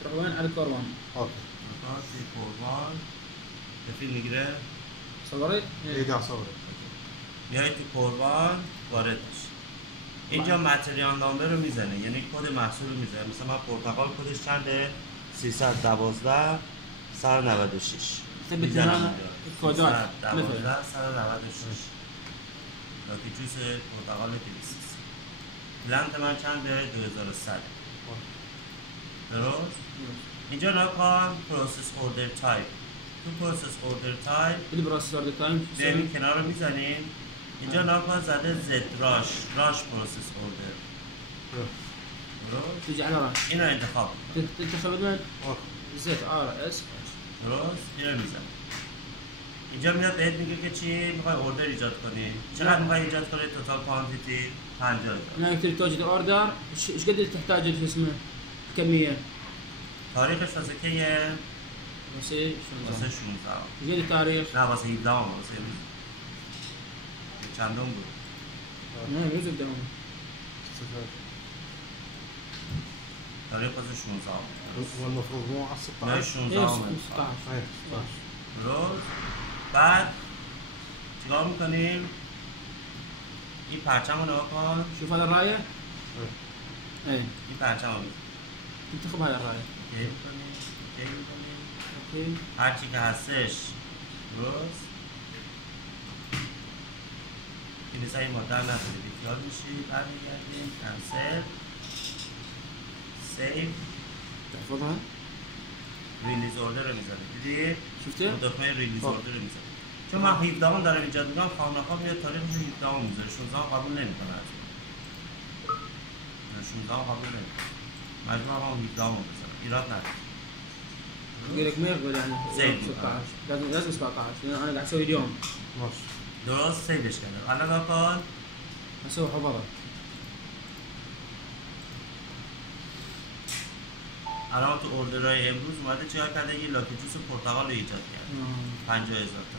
تروح وين على الكوروان. اوكي. في كوروان تفیل میگیره؟ صورت؟ ايه قاعد اصور. میای تو کوربان وارد میشی. اینجا متریال نامبر رو میزنه، یعنی کد محصول رو میزنه. مثلا من پرتقال کدش چنده؟ 312 196. ثبت هنا الكودات 312 196. لاکی جوس پرتقال 200. پلنت من چنده؟ 2100. درست؟ اینجا نکن پروسس اوردر تایپ. تو پروسس اوردر تایپ البروسس اوردر تايم به این کنار رو میزنیم. اینجا نکن زده زد راش پروسس اوردر. درست؟ تيجي على راس اینو انتخاب کن. تنتخب من زد اس درست؟ اینو میزنم. اینجا میاد بهت میگه که چی میخوای اوردر ایجاد کنی. چقدر میخوای ایجاد کنی؟ توتال کوانتیتی 50. هنا تريد توجد اوردر ايش قد تحتاج شو اسمه كميه تاریخش واسه کیه؟ واسه واسه 16. ايش قد التاريخ؟ نه واسه 17 واسه چندم بود؟ ما يوجد قدامه تاریخ واسه 16. هو المفروض مو على نه 16. 16 ايه اومد. 16 ايه 16. درست؟ بعد چیکار میکنیم؟ این پرچم رو نگاه کن. شوف هذا الرايه ايه این پرچم رو انتخب هذا الرايه اوکی میکنیم. اوکی میکنیم. اوكي هرچی که هستش درست؟ این نیست این مادر نداری بیخیال میشی. برمیگردیم کنسل سیو تحفظها ریلیز اوردر رو میزنه. دیدی؟ شفته؟ دکمه ریلیز اوردر رو میزنه. چون من 17 دارم ایجاد میکنم خواهم نخواه میاد تاریخش رو 17 میذاره. 16 قبول نمیکنه از من. 16 قبول نمیکنه. مجموع هم 17 بزنم. ایراد نداره. يقول لك ما يقبل يعني زين. 16 لازم 17 لان انا قاعد اسوي اليوم ماشي. درست سیوش کرده. الان نکن. اسوي حفظها الان تو اوردرهای امروز اومده چیکار کرده؟ یه لاکی جوس پرتقال رو ایجاد کرده. 50,000 تا.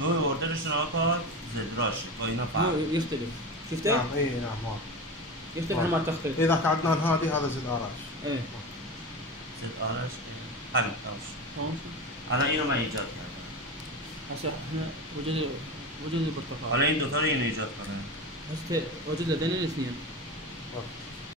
نوع اوردرش رو نگاه کن. زدراش با اینا فرق. يختلف شفته؟ نعم اي نعم واضح. يختلف عن ما تختلف اذا قعدنا هذه هذا زد اراش. ايه زد آرش همین تماش. تمام الان اینو من ایجاد کردم. هسه احنا وجد البرتقال حالا این دوتا رو اینو ایجاد کنه. هسه وجد لدينا الاثنين اوكي.